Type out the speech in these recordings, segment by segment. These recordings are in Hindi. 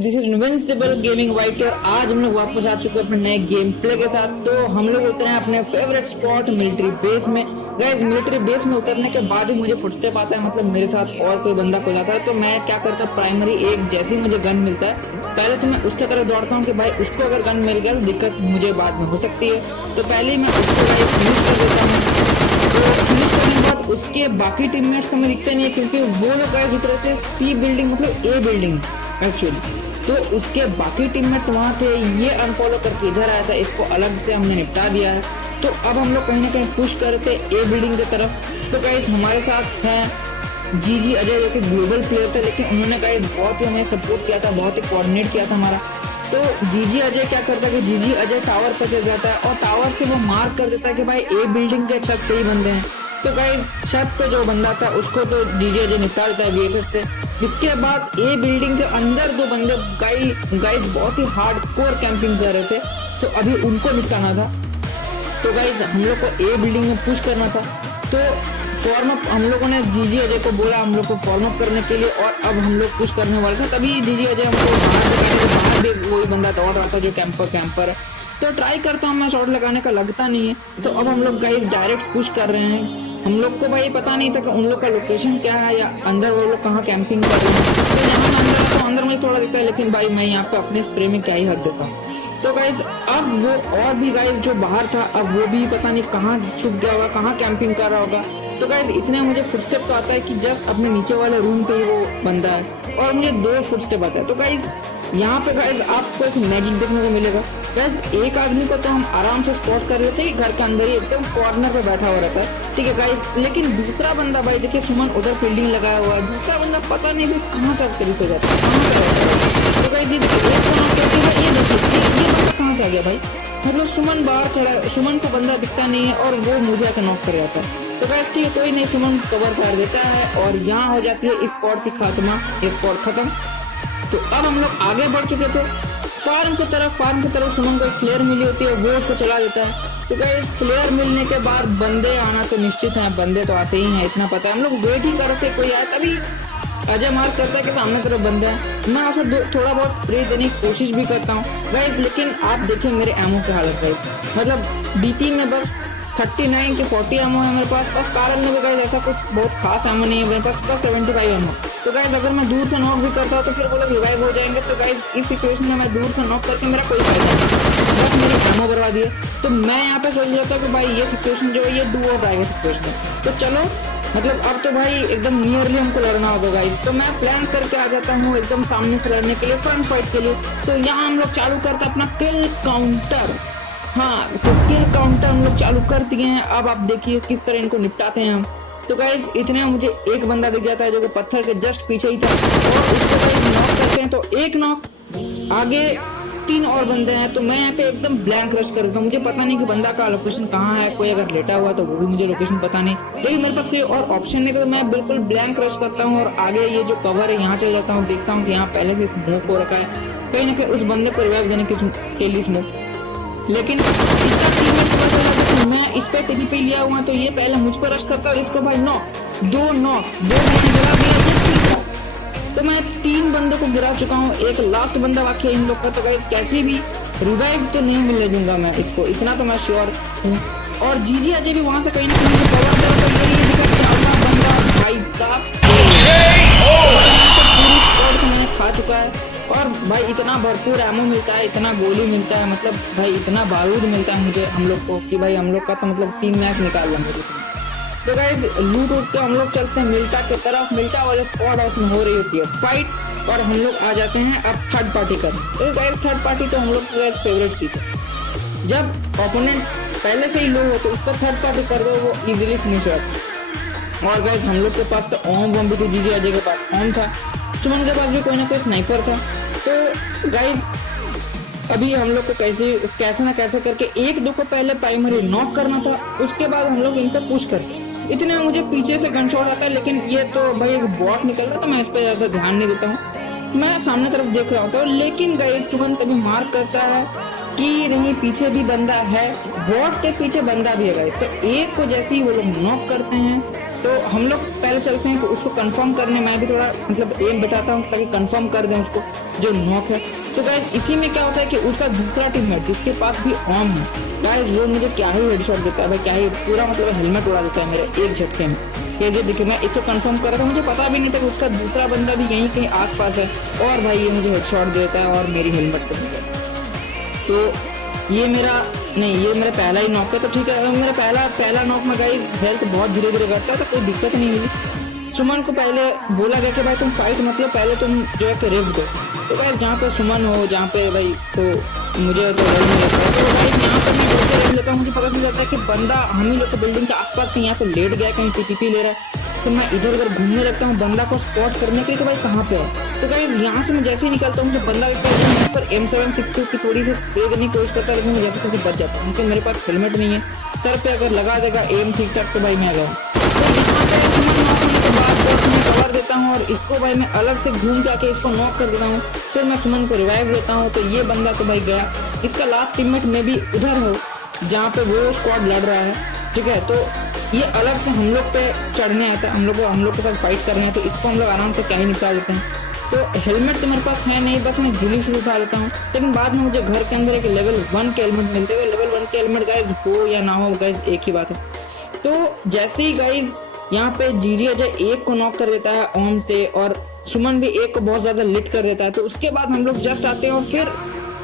This is invincible gaming white और आज हम लोग वापस आ चुके हैं अपने नए गेम प्ले के साथ। तो हम लोग उतरे हैं अपने फेवरेट स्पॉट मिलिट्री बेस में। गाइस मिलिट्री बेस में उतरने के बाद ही मुझे फुटस्टेप आता है, मतलब मेरे साथ और कोई बंदा खुद आता है। तो मैं क्या करता हूँ, प्राइमरी एक जैसे ही मुझे गन मिलता है पहले तो मैं उसके तरफ दौड़ता हूँ कि भाई उसको अगर गन मिल गया तो दिक्कत मुझे बाद में हो सकती है। तो पहले ही मैं उसको गाइस फिनिश कर देता हूँ। तो फिनिश करने के बाद उसके बाकी टीममेट्स हमें दिखते नहीं है क्योंकि वो लोग गाइस उतरे थे सी बिल्डिंग, मतलब ए बिल्डिंग एक्चुअली। तो उसके बाकी टीममेट्स वहाँ थे, ये अनफॉलो करके इधर आया था, इसको अलग से हमने निपटा दिया है। तो अब हम लोग कहीं ना कहीं पुश कर रहे थे ए बिल्डिंग की तरफ। तो गाइस हमारे साथ हैं जीजी अजय जो कि ग्लोबल प्लेयर थे, लेकिन उन्होंने गाइस बहुत ही हमें सपोर्ट किया था, बहुत ही कोऑर्डिनेट किया था हमारा। तो जीजी अजय क्या करता है कि जीजी अजय टावर पर चल जाता है और टावर से वो मार्क कर देता है कि भाई ए बिल्डिंग के छत पे ही बंदे हैं। तो गाइस छत पे जो बंदा था उसको तो जीजी अजय निपटा देता है वीएसएस से। इसके बाद ए बिल्डिंग के अंदर दो बंदे गाइस बहुत ही हार्डकोर कैंपिंग कर रहे थे, तो अभी उनको निपटाना था। तो गाइस हम लोग को ए बिल्डिंग में पुश करना था। तो फॉर्म अप हम लोगों ने जीजी अजय को बोला हम लोग को फॉर्म अप करने के लिए, और अब हम लोग पुश करने वाले थे। तभी जीजी अजय हमको बाहर भी वही बंदा दौड़ रहा था जो कैंपर है। तो ट्राई करता हूँ मैं शॉट लगाने का, लगता नहीं है। तो अब हम लोग गाइस डायरेक्ट पुश कर रहे हैं। हम लोग को भाई पता नहीं था कि उन लोग का लोकेशन क्या है या अंदर वो लोग कहाँ कैंपिंग कर रहे हैं। तो यहाँ अंदर तो अंदर मुझे थोड़ा दिखता है, लेकिन भाई मैं यहाँ पे अपने स्प्रे में क्या ही हद देता हूँ। तो गाइस अब वो और भी गाइस जो बाहर था, अब वो भी पता नहीं कहाँ छुप गया होगा, कहाँ कैंपिंग कर रहा होगा। तो गाइस इतने मुझे फुटस्टेप तो आता है कि जस्ट अपने नीचे वाले रूम पे ही वो बंदा है, और मुझे 2 फुटस्टेप आता है। तो गाइस यहाँ पे गाइस आपको एक मैजिक देखने को मिलेगा। गाइस एक आदमी को तो हम आराम से स्पॉट कर रहे थे कि घर के अंदर ही एकदम कॉर्नर पे बैठा हुआ रहता है, ठीक है गाइस। लेकिन दूसरा बंदा भाई देखिए, सुमन उधर फील्डिंग लगाया हुआ है, दूसरा बंदा पता नहीं भी कहाँ से तरीके जाता है, कहाँ से। तो गाइस ये देखिए ये बंदा कहाँ से आ गया भाई, मतलब सुमन बाहर खड़ा है, सुमन को बंदा दिखता नहीं है और वो मुझे आकर नॉक कर जाता है। तो गाइस ठीक है, कोई नहीं, सुमन कवर फायर देता है और यहाँ हो जाती है इस स्क्वाड की खात्मा, ये स्क्वाड खत्म। तो अब हम लोग आगे बढ़ चुके थे फार्म की तरफ सुमन को एक फ्लेयर मिली होती है, वो उसको चला देता है। तो गाइस फ्लेयर मिलने के बाद बंदे आना तो निश्चित है, बंदे तो आते ही हैं, इतना पता है। हम लोग वेट ही कर रहे थे कोई आए, तभी अजय मार्क करता है कि सामने तरफ बंदे हैं। मैं उसे थोड़ा बहुत स्प्रे देने की कोशिश भी करता हूँ गाइस, लेकिन आप देखिए मेरे एमओ की हालत गाइस, मतलब डीपी में बस 39 के 40 एमओ है मेरे पास, बस कारण में गाइस ऐसा कुछ बहुत खास एमओ नहीं है मेरे पास, बस 75 एमओ। तो गाइस अगर मैं दूर से नॉक भी करता हूँ तो फिर वो लोग रिवाइव हो जाएंगे। तो गाइस इस सिचुएशन में मैं दूर से नॉक करके मेरा कोई फायदा नहीं, बस मेरी एमओ बर्बाद है। तो मैं यहाँ पे सोच लेता हूँ कि भाई ये सिचुएशन जो है ये डू और डाई की सिचुएशन है। तो चलो मतलब अब तो भाई एकदम नियरली हमको लड़ना होगा गाइस। तो मैं प्लान करके आ जाता हूँ एकदम सामने से लड़ने के लिए, फन फाइट के लिए। तो यहाँ हम लोग चालू करते हैं अपना किल काउंटर। हाँ तो किल काउंटर हम लोग चालू कर दिए हैं। अब आप देखिए किस तरह इनको निपटाते हैं हम। तो गाइस इतने मुझे एक बंदा दिख जाता है जो कि पत्थर के जस्ट पीछे ही था, और उसको गाइस नॉक करते हैं। तो एक नॉक, आगे 3 और बंदे हैं। तो मैं यहाँ पे एकदम ब्लैंक रश कर देता हूँ, मुझे पता नहीं कि बंदा का लोकेशन कहाँ है, कोई अगर लेटा हुआ तो वो भी मुझे लोकेशन पता नहीं, लेकिन मेरे पास कोई और ऑप्शन नहीं। तो मैं बिल्कुल ब्लैंक रश करता हूँ और आगे ये जो कवर है यहाँ चल जाता हूँ, देखता हूँ कि यहाँ पहले से स्मोक हो रखा है, कहीं ना कहीं उस बंदे को रिवाइव देने के लिए स्मोक। लेकिन इसका टीममेट पता चला कि मैं इस पे टीपी लिया हुआ, तो ये पहले मुझ पर रश करता है और इसको भाई दो मैंने गिरा दिया, ये तीसरा। तो मैं 3 बंदों को गिरा चुका हूँ, एक लास्ट बंदा बाकी है इन लोग का। तो गाइस कैसे भी रिवाइव तो नहीं मिलने दूंगा मैं इसको, इतना तो मैं श्योर हूँ। और जीजी अजय भी वहां से कहीं ना कहीं कवर कर, तो ये दिखा 4वां बंदा भाई साहब पूरी स्क्वाड को मैंने खा चुका है। और भाई इतना भरपूर एमो मिलता है, इतना गोली मिलता है, मतलब भाई इतना बारूद मिलता है मुझे हम लोग को कि भाई हम लोग का तो मतलब 3 मैच निकाल लेंगे। तो गाइस लूट उठ के हम लोग चलते हैं मिल्टा की तरफ। मिल्टा वाले स्क्वाड हाउस में हो रही होती है फाइट, और हम लोग आ जाते हैं अब थर्ड पार्टी करने। तो गाइस थर्ड पार्टी तो हम लोग की फेवरेट चीज है। जब ओपोनेंट पहले से ही लो हो तो उस पर थर्ड पार्टी कर दो, वो इजीली फिनिश हो जाती है। और गाइस हम लोग के पास तो ओम बम भी थी, जीजी अजय के पास ओम था, सुमन के पास भी कोई ना कोई स्नाइपर था। तो गाइस अभी हम लोग को कैसे ना कैसे करके 1-2 को पहले प्राइमरी नॉक करना था, उसके बाद हम लोग इन पे पुश करते। इतने में मुझे पीछे से गन शॉट आता है, लेकिन ये तो भाई एक बॉट निकल रहा था, मैं इस पे ज्यादा ध्यान नहीं देता हूँ, मैं सामने तरफ देख रहा होता हूँ। लेकिन गाइस सुमन तभी मार्क करता है कि नहीं पीछे भी बंदा है, बॉट के पीछे बंदा भी है गाइस। तो एक को जैसे ही वो लोग नॉक करते हैं तो हम लोग पहले चलते हैं, तो उसको कंफर्म करने मैं भी थोड़ा मतलब एम बैठाता हूँ ताकि कंफर्म कर दें उसको जो नॉक है। तो गाइस इसी में क्या होता है कि उसका दूसरा टीममेट जिसके पास भी ऑम है गाइस, वो मुझे क्या ही हेडशॉट देता है भाई, क्या ही पूरा मतलब हेलमेट उड़ा देता है मेरे एक झटके में। ये जो देखिए मैं इसको कंफर्म कर रहा था, मुझे पता भी नहीं था कि उसका दूसरा बंदा भी यहीं कहीं आसपास है, और भाई ये मुझे हेडशॉट देता है और मेरी हेलमेट तो नहीं है। तो ये मेरा मेरा पहला ही नॉक है। तो ठीक है, मेरा पहला नॉक में गाइस हेल्थ बहुत धीरे धीरे घटता है, तो कोई दिक्कत नहीं हुई। सुमन को पहले बोला गया कि भाई तुम फाइट मतलब पहले तुम जो है कि रिव दो। तो भाई जहाँ पे सुमन हो, जहाँ पे भाई तो मुझे तो डर नहीं लगता। तो भाई यहाँ पर मैं जैसे रिव लेता हूँ, मुझे पता चल जाता है कि बंदा हम ही लोग के बिल्डिंग के आसपास कहीं यहाँ पे लेट गया, कहीं टीपीपी ले रहा है। तो मैं इधर उधर घूमने लगता हूँ बंदा को स्पॉट करने के लिए कि भाई कहाँ पे है। तो गाइस यहाँ से मैं जैसे ही निकलता हूँ, मुझे बंदा दिखता है, मैं पर M762 की थोड़ी सी स्प्रे करने की कोशिश करता है, लेकिन मैं जैसे तैसे बच जाता हूँ क्योंकि मेरे पास हेलमेट नहीं है। सर पे अगर लगा देगा एम ठीक ठाक तो भाई मैं गया। कवर देता हूँ और इसको भाई मैं अलग से घूम के आके इसको नॉक कर देता हूँ। फिर मैं सुमन को रिवाइव देता हूँ, तो ये बंदा तो भाई गया। इसका लास्ट टीममेट में भी उधर हो जहाँ पे वो स्क्वाड लड़ रहा है, ठीक है। तो ये अलग से हम लोग पे चढ़ने आता है, हम लोग के साथ फाइट कर रहे हैं, तो इसको हम लोग आराम से क्या ही निपटा देते हैं। तो हेलमेट तो मेरे पास है नहीं, बस मैं गिली शूट उठा लेता हूँ। लेकिन बाद में मुझे घर के अंदर एक लेवल 1 के हेलमेट मिलते हुए, लेवल 1 के हेलमेट गाइज हो या ना हो गाइज एक ही बात है। तो जैसे ही गाइज यहाँ पे जीजी अजय एक को नॉक कर देता है ओम से, और सुमन भी एक को बहुत ज्यादा लिट कर देता है। तो उसके बाद हम लोग जस्ट आते हैं और फिर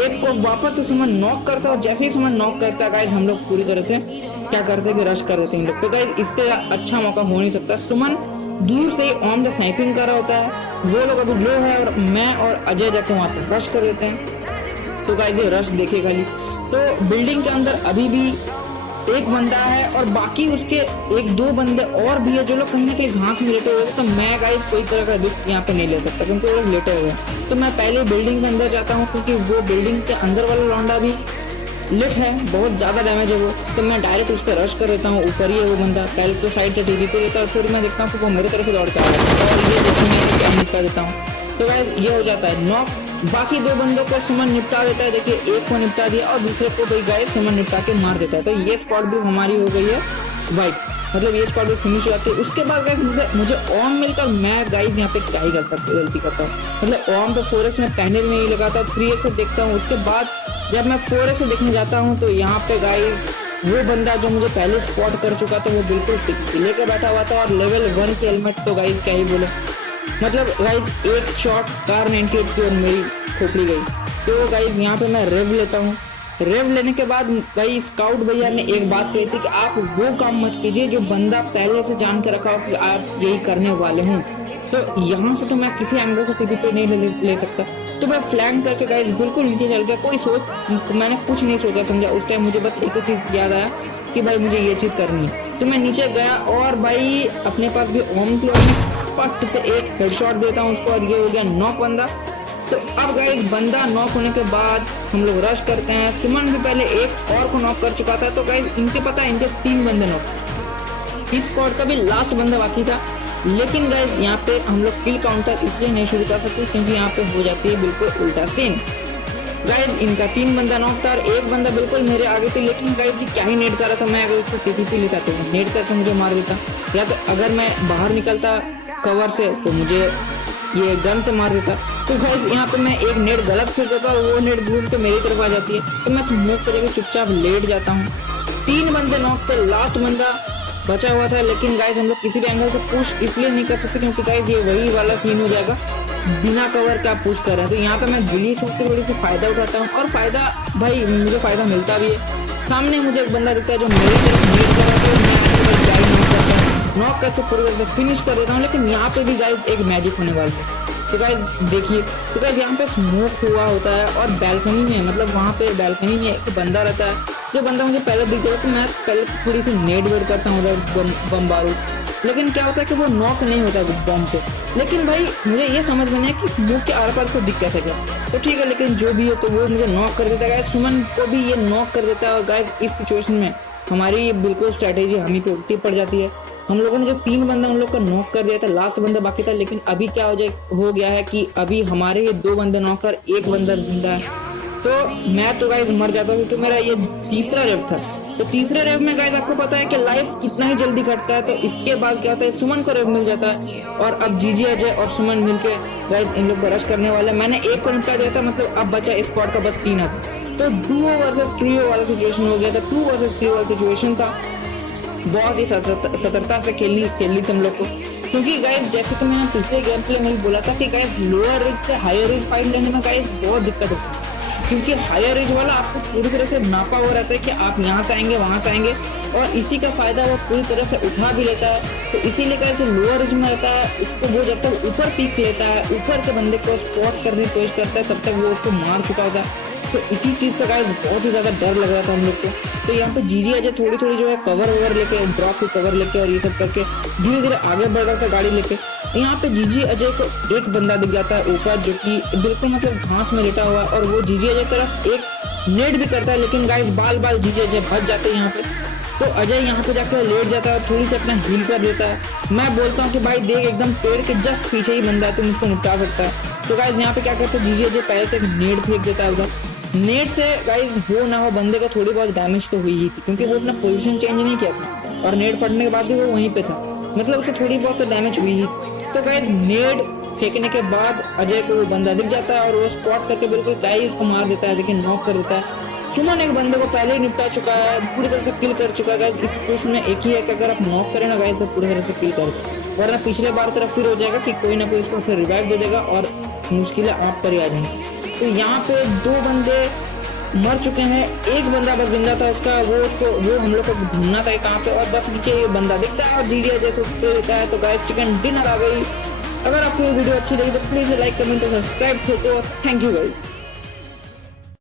एक को वापस से सुमन नॉक करता है, और जैसे ही सुमन नॉक करता है गाइज हम लोग पूरी तरह से क्या करते हैं कि रश कर देते हैं लोग। तो गाइज इससे अच्छा मौका हो नहीं सकता। सुमन दूर से ओम से स्नाइपिंग कर रहा होता है, वो लोग अभी लो है और मैं और अजय जाके वहाँ पे रश कर देते हैं। तो गाइज ये रश देखे खाली, तो बिल्डिंग के अंदर अभी भी एक बंदा है और बाकी उसके 1-2 बंदे और भी है जो लोग कहीं ना कहीं घास में लेटे हुए। तो मैं गाइस कोई तरह का रिस्क यहाँ पे नहीं ले सकता क्योंकि वो लोग लेटे हुए हैं। तो मैं पहले बिल्डिंग के अंदर जाता हूँ क्योंकि वो बिल्डिंग के अंदर वाला लौंडा भी लिट है, बहुत ज्यादा डैमेज है वो। तो मैं डायरेक्ट उस पर रश कर देता हूँ, ऊपर ही है वो बंदा। पहले तो साइड से टीवी पे लेता है और फिर मैं देखता हूँ कि वो मेरी तरफ से दौड़ के आ रहा है, और ये देखिए मैं क्या निपटा देता हूँ। तो गाइस ये हो जाता है नॉक। बाकी 2 बंदों को सुमन निपटा देता है, देखिए एक को निपटा दिया और दूसरे को भाई गाइस सुमन निपटा के मार देता है। तो ये स्क्वाड भी हमारी हो गई है वाइप, मतलब ये स्क्वाड भी फिनिश हो जाती है। उसके बाद गाइस मुझे ऑन मिलकर मैं गाइस यहाँ पे क्या ही गलती करता हूँ, मतलब ऑन पे 4x में पहले नहीं लगाता, 3x से देखता हूँ। उसके बाद जब मैं 4x से देखने जाता हूँ तो यहाँ पे गाइस वो बंदा जो मुझे पहले स्पॉट कर चुका था वो बिल्कुल लेके बैठा हुआ था, और लेवल 1 के हेलमेट तो गाइस क्या ही बोले, मतलब गाइस एक शॉट कार 98 की और मेरी खोपड़ी गई। तो गाइस यहाँ पे मैं रेव लेता हूँ। रेव लेने के बाद भाई स्काउट भैया ने एक बात कही थी कि आप वो काम मत कीजिए जो बंदा पहले से जान के रखा हो कि आप यही करने वाले हों। तो यहाँ से तो मैं किसी एंगल से टीवी पे नहीं ले सकता, तो मैं फ्लैंक करके गाइस बिल्कुल नीचे चल गया। मैंने कुछ नहीं सोचा समझा उस टाइम, मुझे बस एक ही चीज़ याद आया कि भाई मुझे ये चीज़ करनी है। तो मैं नीचे गया और भाई अपने पास भी ओम थी और मैं पट से एक हेडशॉट देता हूँ उसको, और ये हो गया नॉक बंदा। तो अब गाइस बंदा नॉक होने के बाद हम लोग रश करते हैं। सुमन भी पहले एक और को नॉक कर चुका था, तो गाइस इनके पता है इनके 3 बंदे नॉक, इस स्क्वाड का भी लास्ट बंदा बाकी था। लेकिन गाइस यहाँ पे हम लोग किल काउंटर इसलिए नहीं शुरू कर सकते क्योंकि यहाँ पे हो जाती है बिल्कुल उल्टा सीन। गाइस इनका 3 बंदा नॉक था और एक बंदा बिल्कुल मेरे आगे थे, लेकिन गाइस ये क्या ही नेट कर रहा था। मैं अगर उसको टीपीपी लेता तो नेट करके मुझे मार देता, या तो अगर मैं बाहर निकलता कवर से तो मुझे ये गन से मार देता। तो गाइस यहाँ पे मैं एक नेट गलत फेंक देता और वो नेट घूम के मेरी तरफ आ जाती है, तो मैं स्मोक पे जाकर चुपचाप लेट जाता हूँ। 3 बंदे नॉक थे, लास्ट बंदा बचा हुआ था, लेकिन गाइस हम लोग किसी भी एंगल से पुश इसलिए नहीं कर सकते क्योंकि गाइस ये वही वाला सीन हो जाएगा बिना कवर का पुश कर रहे हैं। तो यहाँ पे मैं गिली शॉट की थोड़ी सी फायदा उठाता हूँ, और फायदा भाई मुझे फायदा मिलता भी है। सामने मुझे एक बंदा दिखता है जो मेरी तरफ लीड कर रहा है, तो मैं क्या ही नहीं करता, नॉक करके पूरी तरह से फिनिश कर देता हूँ। लेकिन यहाँ पे भी गाइस एक मैजिक होने वाला है। तो गाइस देखिए, तो गाइस यहाँ पे स्मोक हुआ होता है और बैल्कनी में, मतलब वहाँ पे बैल्कनी में एक बंदा रहता है, जो बंदा मुझे पहले दिख जाता है। तो मैं पहले थोड़ी सी नेट वेट करता हूँ उधर बम बारूद, लेकिन क्या होता है कि वो नॉक नहीं होता बम से। लेकिन भाई मुझे ये समझ में नहीं है कि स्मोक के आर पार को दिख कैसे गया। तो ठीक है, लेकिन जो भी हो तो वो मुझे नॉक कर देता है। गाइस सुमन को भी ये नॉक कर देता है, और गाइस इस सिचुएशन में हमारी बिल्कुल स्ट्रैटेजी हम ही पे उल्टी पड़ जाती है। हम लोगों ने जो 3 बंदा उन लोग का नॉक कर दिया था, लास्ट बंदा बाकी था, लेकिन अभी क्या हो गया है कि अभी हमारे 2 बंदे नॉक कर 1 बंदा जिंदा है। तो मैं तो गाइज मर जाता हूँ क्योंकि मेरा ये तीसरा रेव था। तो तीसरे रेव में गाइज आपको पता है कि लाइफ कितना ही जल्दी घटता है। तो इसके बाद क्या होता है, सुमन को रेव मिल जाता है और अब जीजी अजय और सुमन मिलके गाइज इन लोग को रश करने वाले। मैंने एक को निपटा दिया था, मतलब अब बचा स्क्वाड का बस 3 था। तो डुओ वर्सेस ट्रियो वाला सिचुएशन हो गया था, 2 वर्सेस 3 वाला सिचुएशन था। बहुत ही सतर्कता से खेलनी थी हम लोग को, क्योंकि गाइज जैसे कि मैंने पिछले गेम प्ले में बोला था कि गाइज लोअर रिज से हायर रिज फाइट लेने में गाइज बहुत दिक्कत होती है, क्योंकि हायर रिज वाला आपको पूरी तरह से नापा हुआ रहता है कि आप यहाँ से आएंगे वहाँ से आएंगे, और इसी का फायदा वो पूरी तरह से उठा भी लेता है। तो इसीलिए गाइज जो लोअर रिज में रहता है उसको वो जब तक ऊपर पीक लेता है, ऊपर के बंदे को स्पॉट करने की कोशिश करता है, तब तक वो उसको मार चुका होता है। तो इसी चीज़ का गाइस बहुत ही ज़्यादा डर लग रहा था हम लोग को। तो यहाँ पे जीजी अजय थोड़ी थोड़ी जो है कवर ववर लेके, ड्रॉप की कवर लेके और ये सब करके धीरे धीरे आगे बढ़ रहा था गाड़ी लेके। यहाँ पे जीजी अजय को एक बंदा दिख जाता है ऊपर, जो कि बिल्कुल मतलब घास में लेटा हुआ, और वो जीजी अजय तरफ एक नेट भी करता है, लेकिन गाइस बाल जीजी अजय बच जाते हैं यहाँ पे। तो अजय यहाँ पे जाकर लेट जाता है, थोड़ी सी अपना हील कर लेता है। मैं बोलता हूँ कि भाई देख, एकदम पेड़ के जस्ट पीछे ही बंदा है, तुम उसको निपटा सकता है। तो गाइस यहाँ पे क्या करते हैं, जीजी अजय पहले तक नेट फेंक देता है उधर। नेट से गाइस हो ना हो बंदे को थोड़ी बहुत डैमेज तो हुई ही थी, क्योंकि वो अपना पोजीशन चेंज नहीं किया था और नेट पड़ने के बाद भी वो वहीं पे था, मतलब उसे थोड़ी बहुत तो डैमेज हुई ही। तो गाइस नेट फेंकने के बाद अजय को वो बंदा दिख जाता है और वो स्पॉट करके बिल्कुल क्या ही उसको मार देता है, लेकिन नॉक कर देता है। सुमन एक बंदे को पहले ही निपटा चुका है, पूरी तरह से किल कर चुका है गाइस। इस सिचुएशन में एक ही है कि अगर आप नॉक करें ना गाइस तो पूरी तरह से किल कर, वरना पिछले बार तरफ फिर हो जाएगा कि कोई ना कोई इसको फिर रिवाइव दे देगा और मुश्किलें आप पर ही आ जाएंगी। तो यहाँ पे 2 बंदे मर चुके हैं, एक बंदा बस जिंदा था, उसका वो हम लोग को ढूंढना था कहाँ पे, और बस नीचे ये बंदा दिखता है और जीजी अजय से उस पर देता है। तो गाइस चिकन डिनर आ गई। अगर आपको ये वीडियो अच्छी लगी तो प्लीज लाइक कमेंट और सब्सक्राइब करो। Thank you guys.